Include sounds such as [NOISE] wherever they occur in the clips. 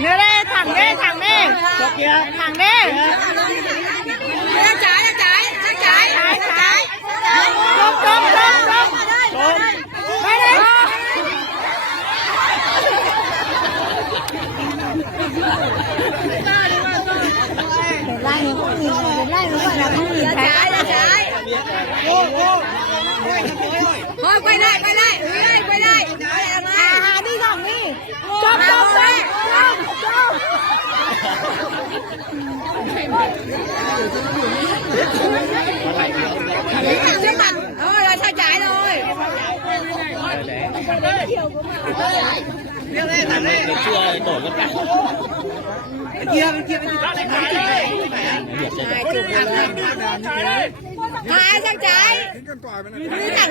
nè đây, thẳng đi, thẳng đi. Thẳng đi. trái trái trái trái Trái, trái. Trông, trông, trông, trông. Đây đi. trái trái thôi quay lại quay lại quay lại quay lại À, Hà đi thẳng đi. Trông, trông, trông. Trông, trông trước mặt thôi là sao trái rồi hai sang trái đi thẳng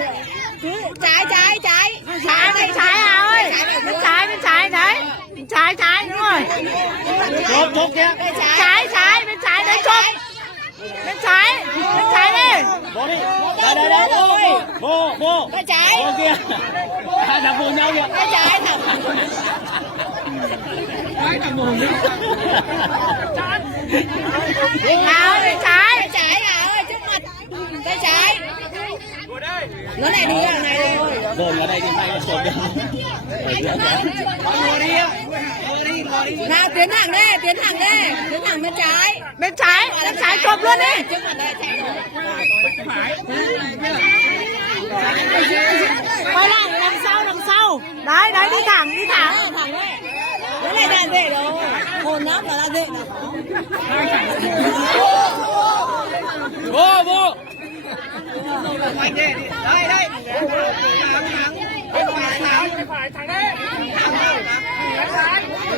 trái trái trái Trái, bên trái à ơi. Bên trái, bên trái đấy. Trái, trái, đúng rồi. Trái, trái, bên trái đấy, chốt. Bên trái, bên trái đi. Đây đây đây vô vô vô tay trái. Vô kia. Hai thằng cùng nhau kìa. Tay trái thẳng Hà ơi, bên trái. tay trái à ơi trước mặt. Tay trái. Nó này đi thằng này thôi dồn ở đây thì hai sột được. Ở giữa kìa nào tiến thẳng đi tiến thẳng đi. Tiến thẳng bên trái. Bên trái, bên trái chộp luôn đi. đây Quay lại, đằng sau, đằng sau. Đấy, đấy, đi thẳng, đi thẳng. cái này là dễ rồi. Hồn lắm là dễ vô vô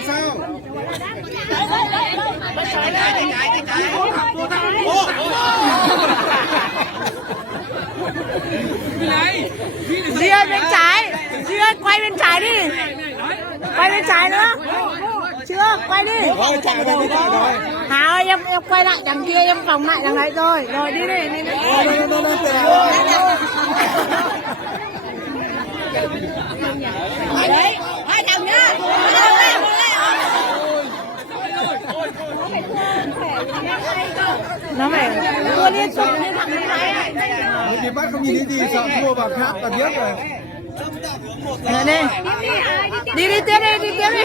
Duy ơi, bên trái. Duy ơi, quay bên trái đi. Quay bên trái nữa. Chưa, quay đi. thôi chạy đi chạy rồi Hà ơi, em em quay lại đằng kia, em vòng lại đằng này rồi. Rồi, đi đi, đi đi. [LAUGHS] đấy hai thằng nhá Hai thằng Nó phải đua liên tục như thằng này này. Những cái bắt không nhìn thấy gì sợ thua vào khác là biết rồi. Đi đi. Đi đi tiếp đi, đi tiếp đi.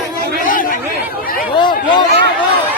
Vô, vô, vô, vô.